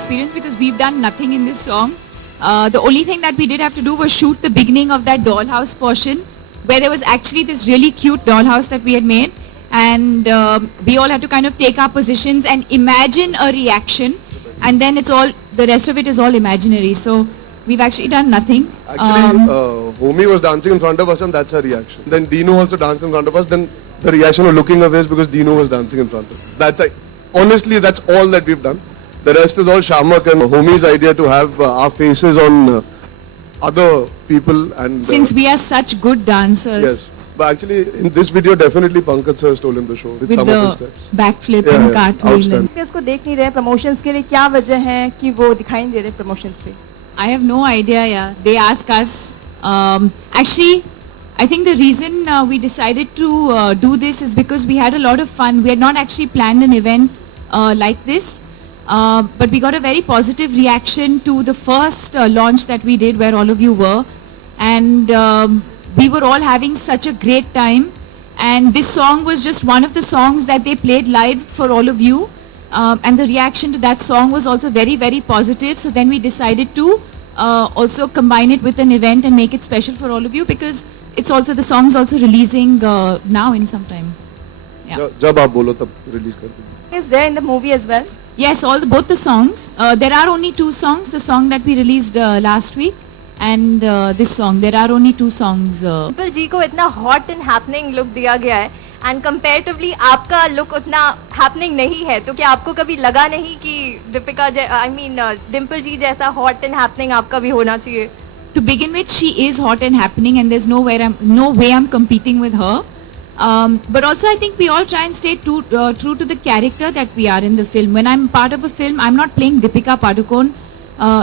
experience because we've done nothing in this song. The only thing that we did have to do was shoot the beginning of that dollhouse portion, where there was actually this really cute dollhouse that we had made, and we all had to kind of take our positions and imagine a reaction, and then the rest of it is all imaginary. So we've actually done nothing. Actually, Homi was dancing in front of us and that's her reaction. Then Dino also danced in front of us. Then the reaction of looking away is because Dino was dancing in front of us. Honestly, that's all that we've done. The rest is all Shamak and Homi's idea to have our faces on other people. And since we are such good dancers. Yes. But actually, in this video, definitely Pankaj sir stole in the show with some of his steps. Backflip and cartwheel. इसको देख नहीं रहे promotions के लिए, क्या वजह है कि वो दिखाई नहीं दे रहे प्रमोशंस पे? I have no idea. Yeah, they ask us. Actually, I think the reason we decided to do this is because we had a lot of fun. We had not actually planned an event like this, but we got a very positive reaction to the first launch that we did, where all of you were, and we were all having such a great time. And this song was just one of the songs that they played live for all of you. And the reaction to that song was also very, very positive. So then we decided to also combine it with an event and make it special for all of you, because it's also, the song's also releasing now in some time. Yeah. जब आप बोलो तब release कर देंगे. Is there in the movie as well? Yes, both the songs. There are only 2 songs. The song that we released last week and this song. There are only 2 songs. Dimple जी को इतना hot and happening look दिया गया है, and comparatively आपका look उतना happening नहीं है, तो क्या आपको कभी लगा नहीं कि डिम्पल जी जैसा hot and happening आपका भी होना चाहिए? To begin with, she is hot and happening, and there's no way I'm competing with her. But also, I think we all try and stay true to the character that we are in the film. When I'm part of a film, I'm not playing Deepika Padukone.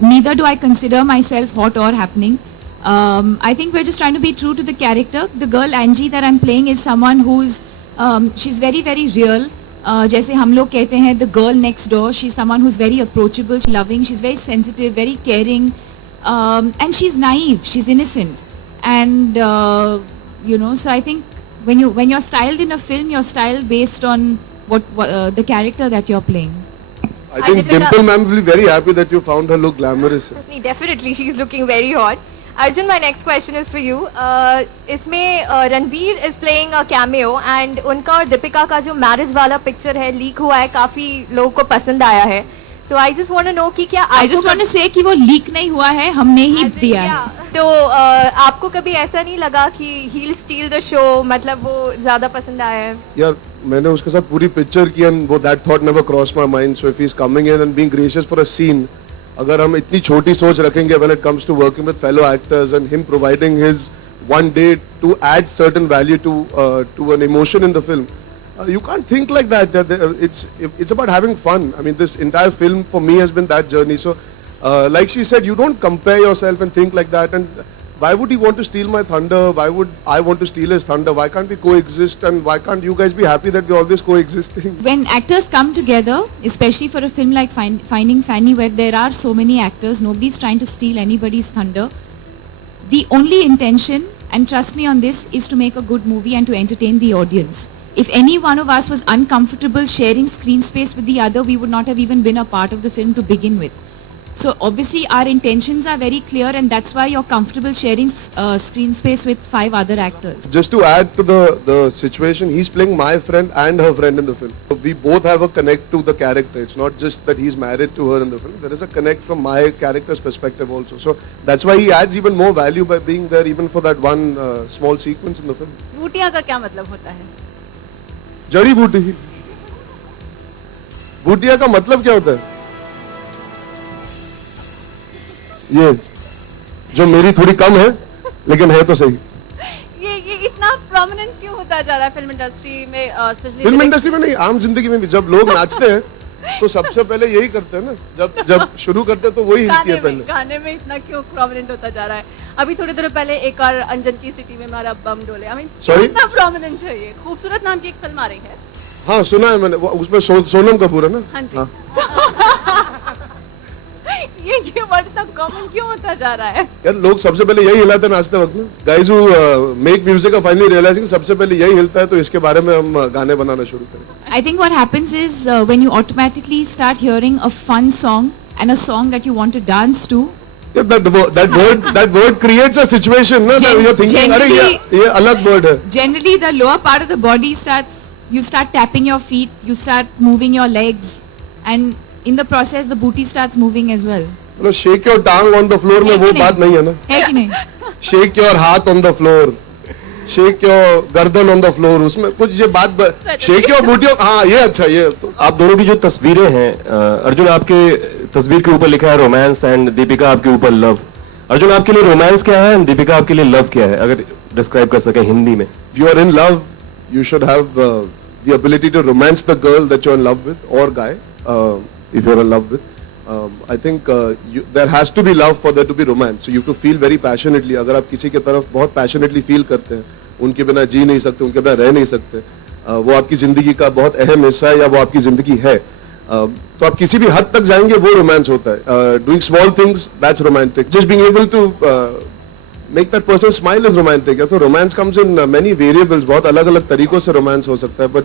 Neither do I consider myself hot or happening. I think we're just trying to be true to the character. The girl Angie that I'm playing is someone who's she's very, very real. जैसे हम लोग कहते हैं, the girl next door. She's someone who's very approachable, loving. She's very sensitive, very caring, and she's naive. She's innocent, and so I think when you're styled in a film, you're styled based on what the character that you're playing. I think Dimple ma'am will be very happy that you found her look glamorous. Definitely, she's looking very hot. Arjun, my next question is for you. इसमें Ranveer is playing a cameo, and उनका और दीपिका का जो marriage वाला picture है, leak हुआ है, काफी लोगों को पसंद आया है. So I just want to know कि क्या I just want to say कि वो leak नहीं हुआ है, हमने ही दिया है. तो आपको कभी ऐसा नहीं लगा कि he'll steal the show, मतलब वो ज़्यादा पसंद आया है? यार मैंने उसके साथ पूरी पिक्चर की and वो that thought never crossed my mind. So if he's coming in and being gracious for a scene, अगर हम इतनी छोटी सोच रखेंगे when it comes to working with fellow actors and him providing his one day to add certain value to an emotion in the film, you can't think like that. It's about having fun. I mean, this entire film for me has been that journey. So, like she said, you don't compare yourself and think like that. And why would he want to steal my thunder? Why would I want to steal his thunder? Why can't we coexist? And why can't you guys be happy that we're always coexisting? When actors come together, especially for a film like Finding Fanny, where there are so many actors, nobody's trying to steal anybody's thunder. The only intention, and trust me on this, is to make a good movie and to entertain the audience. If any one of us was uncomfortable sharing screen space with the other, we would not have even been a part of the film to begin with. So obviously our intentions are very clear, and that's why you're comfortable sharing screen space with 5 other actors. Just to add to the situation, he's playing my friend and her friend in the film. So we both have a connect to the character. It's not just that he's married to her in the film. There is a connect from my character's perspective also. So that's why he adds even more value by being there, even for that one small sequence in the film. Bhutia का क्या मतलब होता है? जड़ी बूटी. भूटिया का मतलब क्या होता है? ये जो मेरी थोड़ी कम है लेकिन है तो सही. ये इतना प्रोमिनेंट क्यों होता जा रहा है फिल्म इंडस्ट्री में, स्पेशली फिल्म इंडस्ट्री में नहीं, आम जिंदगी में भी जब लोग नाचते हैं तो सबसे पहले यही करते हैं ना, जब शुरू करते हैं तो वही हिलती है पहले. गाने में इतना क्यों प्रोमिनेंट होता जा रहा है? अभी थोड़ी देर पहले एक और अंजन की सिटी में हमारा बम डोले, आई मीन इतना प्रोमिनेंट है ये. खूबसूरत नाम की एक फिल्म आ रही है. हाँ सुना है मैंने, उसमें सोनम कपूर है ना. हाँ जी. ये वर्ड तक कॉमन क्यों होता जा रहा है? यार लोग सबसे पहले यही हिलाते नाचते वक्त ना. Guys who make music are finally realising सबसे पहले यही हिलता है, तो इसके बारे में हम गाने बनाना शुरू करें. I think what happens is when you automatically start hearing a fun song and a song that you want to dance to. Yeah, that word creates a situation. No, that you're thinking, अरे ये अलग word है. Generally, the lower part of the body starts. You start tapping your feet. You start moving your legs, and in the process, the booty starts moving as well. No, shake your tongue on the floor में वो बात नहीं है ना. है कि नहीं? Shake your हाथ on the floor. Shake your गर्दन on the floor. उसमें कुछ ये बात shake your booty. हाँ ये अच्छा ये. आप दोनों की जो तस्वीरें हैं, अर्जुन आपके तस्वीर के ऊपर लिखा है रोमांस एंड दीपिका आपके ऊपर लव. अर्जुन आपके लिए रोमांस क्या है एंड दीपिका आपके लिए लव क्या है, अगर डिस्क्राइब कर सके हिंदी में. If you are in love, you should have the ability to romance the girl that you're in love with or guy. If you're in love with, I think there has to be love for there to be romance. So you have to feel very passionately. अगर आप किसी की तरफ बहुत passionately feel करते हैं, उनके बिना जी नहीं सकते, उनके बिना रह नहीं सकते, वो आपकी जिंदगी का बहुत अहम हिस्सा है या वो आपकी जिंदगी है, तो आप किसी भी हद तक जाएंगे वो रोमांस होता है. Doing small things, that's romantic. Just being able to make that person smile is romantic. So romance comes in many variables. बहुत अलग-अलग तरीकों से romance हो सकता है. But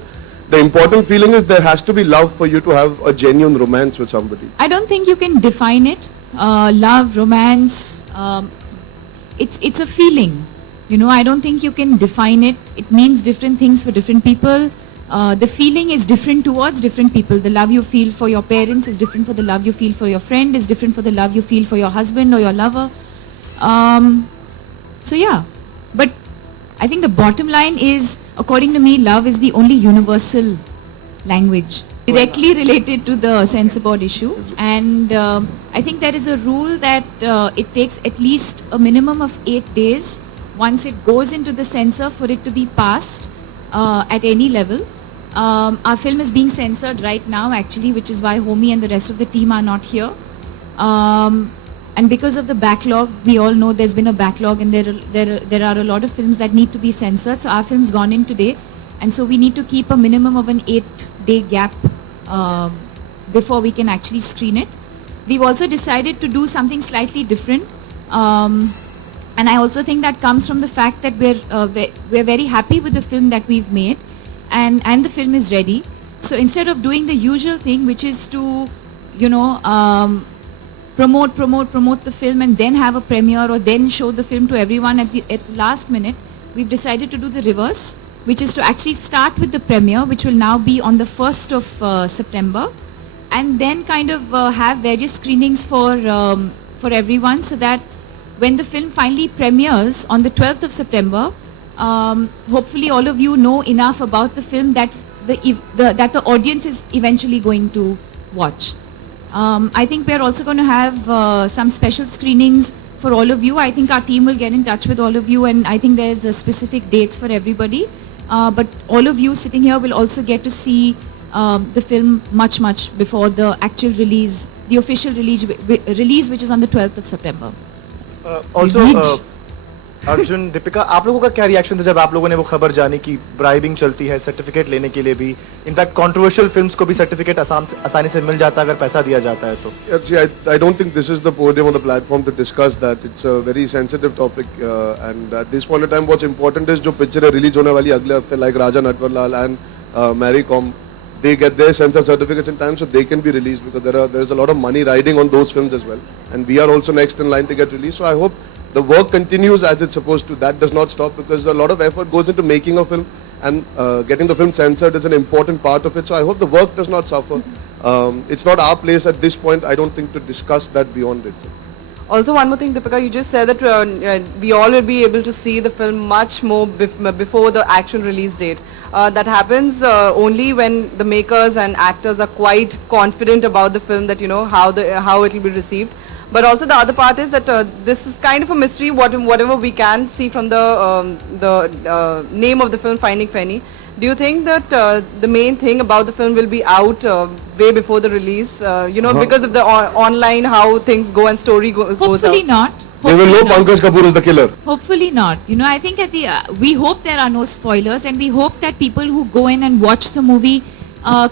the important feeling is there has to be love for you to have a genuine romance with somebody. I don't think you can define it. Love, romance, it's a feeling. You know, I don't think you can define it. It means different things for different people. The feeling is different towards different people. The love you feel for your parents is different for the love you feel for your friend, is different for the love you feel for your husband or your lover. So yeah, but I think the bottom line is, according to me, love is the only universal language directly related to the censor board issue. And I think there is a rule that it takes at least a minimum of 8 days once it goes into the censor for it to be passed at any level. Our film is being censored right now actually, which is why Homi and the rest of the team are not here. And because of the backlog, we all know there's been a backlog, and there are a lot of films that need to be censored. So our film's gone in today, and so we need to keep a minimum of an 8-day gap before we can actually screen it. We've also decided to do something slightly different, and I also think that comes from the fact that we're very happy with the film that we've made, and the film is ready. So instead of doing the usual thing, which is to, you know, promote the film and then have a premiere or then show the film to everyone at the last minute, we've decided to do the reverse, which is to actually start with the premiere, which will now be on the 1st of September, and then kind of have various screenings for everyone, so that when the film finally premieres on the 12th of September, hopefully all of you know enough about the film that the audience is eventually going to watch. I think we're also going to have some special screenings for all of you. I think our team will get in touch with all of you, and I think there's specific dates for everybody. But all of you sitting here will also get to see the film much before the actual release, the official release, which is on the 12th of September. Also, Arjun, Deepika, आप लोगों का क्या reaction था जब आप लोगों ने वो खबर जानी कि ब्राइबिंग चलती है सर्टिफिकेट लेने के लिए भी? इनफैक्ट कंट्रोवर्शियल फिल्म्स को भी सर्टिफिकेट आसानी से मिल जाता है अगर पैसा दिया जाता है तो. I don't think this is the podium or the platform to discuss that. It's a very sensitive topic, and at this point in time, what's important is जो पिक्चरें रिलीज होने वाली अगले हफ्ते, like Raja Natwarlal and Mary Com, they get their censor certificates in time so they can be released, because there is a lot of money riding on those films as well, and we are also next in line to get released. So I hope the work continues as it's supposed to. That does not stop, because a lot of effort goes into making a film, and getting the film censored is an important part of it. So I hope the work does not suffer. It's not our place at this point, I don't think, to discuss that beyond it. Also, one more thing, Deepika, you just said that we all will be able to see the film much more before the actual release date. That happens only when the makers and actors are quite confident about the film, that you know how it will be received. But also the other part is that this is kind of a mystery. Whatever we can see from the name of the film, Finding Fanny. Do you think that the main thing about the film will be out way before the release? You know, because of the online, how things go and story goes out. Hopefully not. They will know Pankaj Kapoor is the killer. Hopefully not. You know, I think we hope there are no spoilers, and we hope that people who go in and watch the movie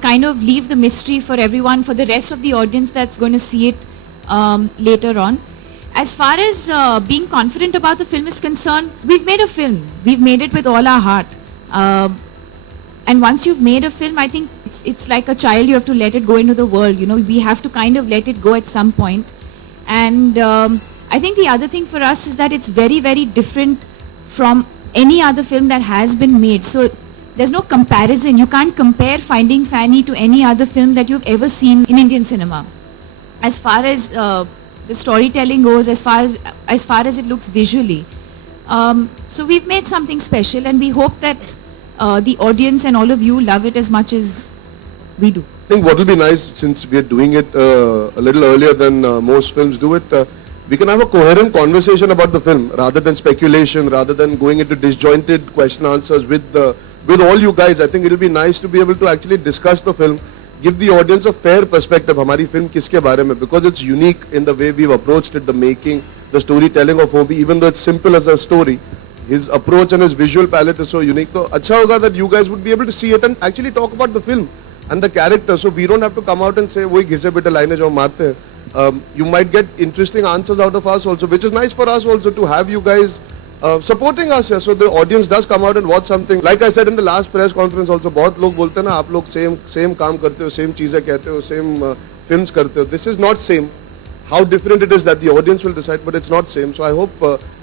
kind of leave the mystery for everyone, for the rest of the audience that's going to see it later on. As far as being confident about the film is concerned, we've made a film. We've made it with all our heart. And once you've made a film, I think it's like a child. You have to let it go into the world. You know, we have to kind of let it go at some point. And I think the other thing for us is that it's very, very different from any other film that has been made. So there's no comparison. You can't compare Finding Fanny to any other film that you've ever seen in Indian cinema. As far as the storytelling goes, as far as it looks visually. So we've made something special, and we hope that the audience and all of you love it as much as we do. I think what will be nice, since we are doing it a little earlier than most films do it, we can have a coherent conversation about the film rather than speculation, rather than going into disjointed question answers with all you guys. I think it will be nice to be able to actually discuss the film, give the audience a fair perspective. Hamari film kiske bare mein, because it's unique in the way we've approached it, the making, the storytelling of Homi, even though it's simple as a story. His approach and his visual palette is so unique. So, अच्छा होगा that you guys would be able to see it and actually talk about the film and the character. So we don't have to come out and say, "वही घिसे पिटे लाइनें जो हम मारते हैं." You might get interesting answers out of us also, which is nice for us also to have you guys supporting us here. So the audience does come out and watch something. Like I said in the last press conference also, बहुत लोग बोलते हैं ना, आप लोग same काम करते हो, same चीजें कहते हो, same films करते हो. This is not same. How different it is that the audience will decide, but it's not same. So I hope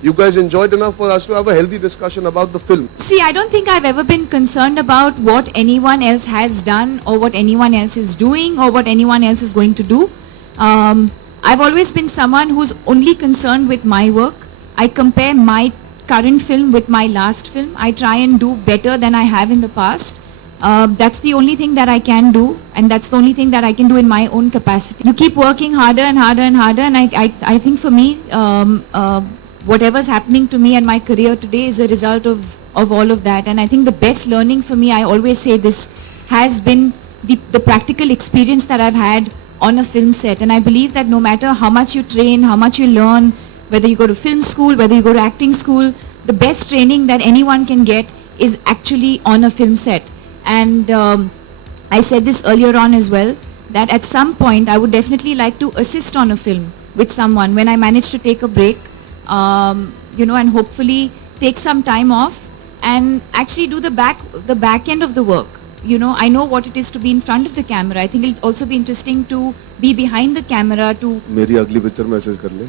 you guys enjoyed enough for us to have a healthy discussion about the film. See, I don't think I've ever been concerned about what anyone else has done or what anyone else is doing or what anyone else is going to do. I've always been someone who's only concerned with my work. I compare my current film with my last film. I try and do better than I have in the past. That's the only thing that I can do, and that's the only thing that I can do in my own capacity. You keep working harder and harder and harder, and I think for me, whatever's happening to me and my career today is a result of all of that. And I think the best learning for me, I always say this, has been the practical experience that I've had on a film set. And I believe that no matter how much you train, how much you learn, whether you go to film school, whether you go to acting school, the best training that anyone can get is actually on a film set. And I said this earlier on as well, that at some point I would definitely like to assist on a film with someone when I manage to take a break, and hopefully take some time off and actually do the back end of the work. I know what it is to be in front of the camera. I think it'll also be interesting to be behind the camera to... मेरी अगली picture message कर ले.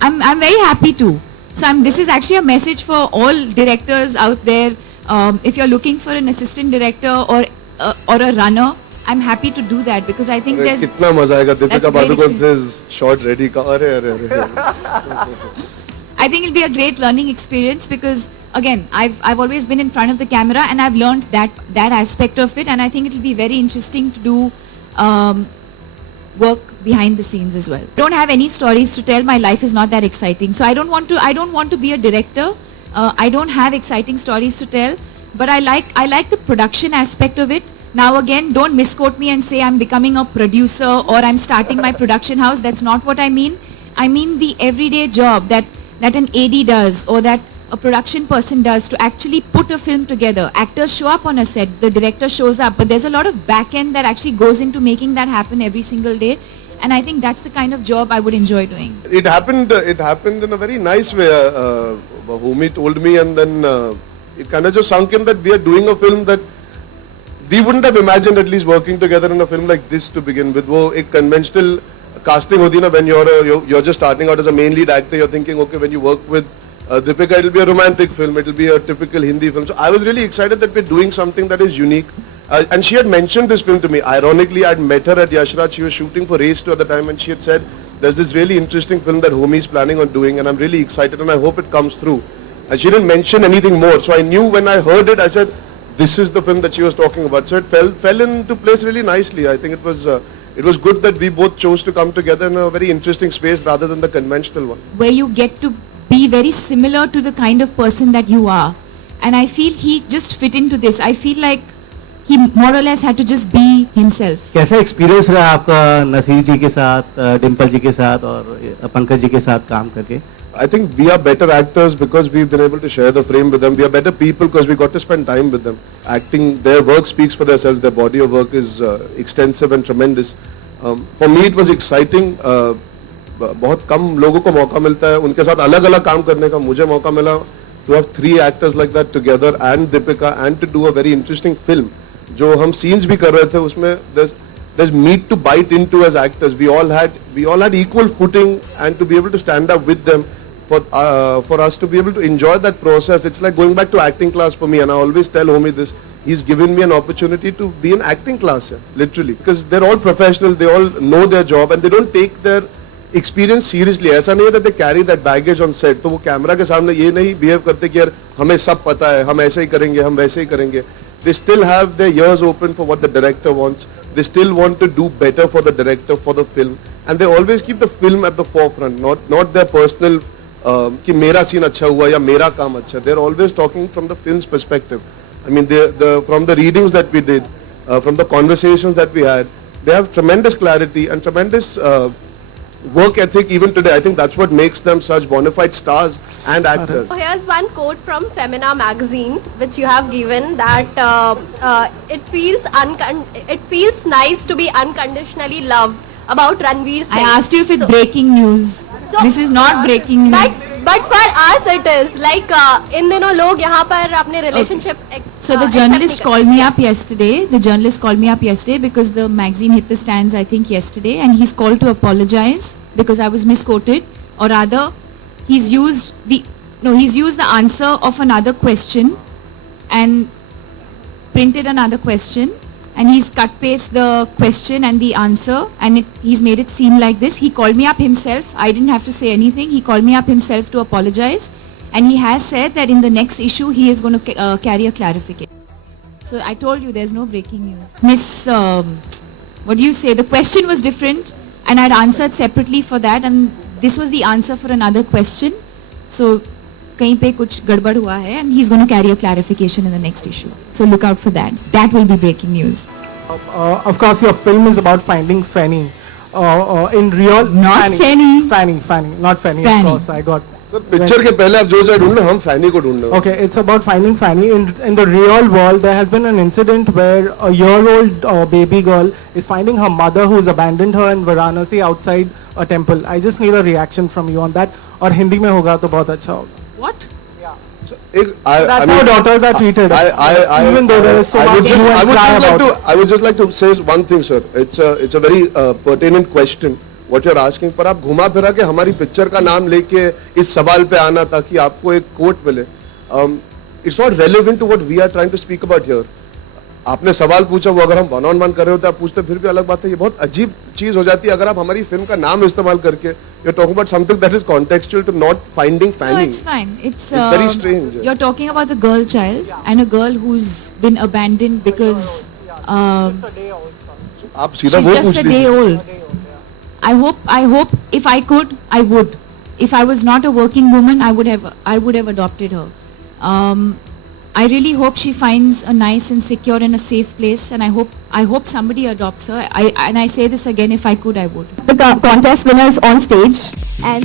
I'm very happy to. So this is actually a message for all directors out there. If you're looking for an assistant director or a runner, I'm happy to do that because I think there's... कितना मजा आएगा. Deepika very Padukone says shot ready. अरे. I think it'll be a great learning experience because again, I've always been in front of the camera and I've learned that aspect of it, and I think it'll be very interesting to do work behind the scenes as well. I don't have any stories to tell. My life is not that exciting, so I don't want to be a director. I don't have exciting stories to tell, but I like the production aspect of it. Now again, don't misquote me and say I'm becoming a producer or I'm starting my production house. That's not what I mean. I mean the everyday job that an AD does or that a production person does to actually put a film together. Actors show up on a set, the director shows up, but there's a lot of back end that actually goes into making that happen every single day. And I think that's the kind of job I would enjoy doing. It happened in a very nice way. Homi told me, and then it kind of just sunk in that we are doing a film that we wouldn't have imagined at least working together in a film like this to begin with. वो एक conventional casting होती ना, when you're just starting out as a main lead actor, you're thinking, okay, when you work with Deepika, it'll be a romantic film, it'll be a typical Hindi film. So I was really excited that we're doing something that is unique. And she had mentioned this film to me. Ironically, I'd met her at Yashraj. She was shooting for Race 2 at the time, and she had said, there's this really interesting film that Homi is planning on doing, and I'm really excited, and I hope it comes through. And she didn't mention anything more. So I knew when I heard it, I said, this is the film that she was talking about. So it fell into place really nicely. I think it was good that we both chose to come together in a very interesting space rather than the conventional one. Where you get to be very similar to the kind of person that you are. And I feel he just fit into this. I feel like he more or less had to just be himself. कैसा experience रहा आपका नसीर जी के साथ, डिम्पल जी के साथ और पंकज जी के साथ काम करके? I think we are better actors because we've been able to share the frame with them. We are better people because we got to spend time with them. Acting, their work speaks for themselves. Their body of work is extensive and tremendous. For me, it was exciting. बहुत कम लोगों को मौका मिलता है उनके साथ अलग-अलग काम करने का. मुझे मौका मिला to have 3 actors like that together and Deepika and to do a very interesting film. जो हम scenes भी कर रहे थे उसमें there's meat to bite into as actors. We all had equal footing, and to be able to stand up with them for us to be able to enjoy that process. It's like going back to acting class for me, and I always tell Homi this. He's given me an opportunity to be in acting class, literally, because they're all professional, they all know their job, and they don't take their experience seriously. ऐसा नहीं है that they carry that baggage on set. तो वो camera के सामने ये नहीं behave करते कि यार हमें सब पता है, हम ऐसे ही करेंगे, हम वैसे ही करेंगे. They still have their ears open for what the director wants. They still want to do better for the director, for the film, and they always keep the film at the forefront, not their personal कि मेरा scene अच्छा हुआ या मेरा काम अच्छा. They're always talking from the film's perspective. I mean, from the readings that we did, from the conversations that we had, they have tremendous clarity and tremendous work ethic even today. I think that's what makes them such bona fide stars and actors. So here's one quote from Femina magazine, which you have given, that it feels nice to be unconditionally loved, about Ranveer Singh. I asked you if it's So- breaking news. This is not breaking news. But for us it is like इन दिनों लोग यहाँ पर अपने relationship So the journalist called me up yesterday. The journalist called me up yesterday because the magazine hit the stands, I think, yesterday, and he's called to apologize because I was misquoted, or rather, he's used the answer of another question and printed another question, and he's cut paste the question and the answer, and he's made it seem like this. He called me up himself. I didn't have to say anything. He called me up himself to apologize. And he has said that in the next issue, he is going to carry a clarification. So I told you there's no breaking news. Miss, what do you say? The question was different, and I'd answered separately for that, and this was the answer for another question. So, कहीं पे कुछ गड़बड़ हुआ है, and he's going to carry a clarification in the next issue. So look out for that. That will be breaking news. Of course, your film is about finding Fanny. In real, Not Fanny. Fanny, not Fanny. Fanny. Of course, I got. Sir picture के पहले आप जो चाहे ढूंढ लो, हम फैनी को ढूंढ लो. Okay, it's about finding Fanny. In the real world, there has been an incident where a year-old baby girl is finding her mother who's abandoned her in Varanasi outside a temple. I just need a reaction from you on that. और हिंदी में होगा तो बहुत अच्छा होगा. What? That's how daughters are treated. Even though there is so much hue and cry about it. I would just like to say one thing, sir. It's a very pertinent question what you're asking. पर आप घुमा फिरा के हमारी picture का नाम लेके इस सवाल पे आना ताकि आपको एक कोट मिले. It's not relevant to what we are trying to speak about here. आपने सवाल पूछा, वो अगर हम वन ऑन वन कर रहे होते आप पूछते फिर भी अलग बात है. ये बहुत अजीब चीज हो जाती है अगर आप हमारी फिल्म का नाम इस्तेमाल करके you're talking about something that is contextual to not finding Fanny. No, it's fine. It's very strange. You're talking about the girl child and a girl who's been abandoned because आप सीधा she's वो just पूछ a day लीजिए. old. I hope if I could, I would. If I was not a working woman, I would have adopted her. I really hope she finds a nice and secure and a safe place, and I hope somebody adopts her. I say this again, if I could, I would. The contest winners on stage, and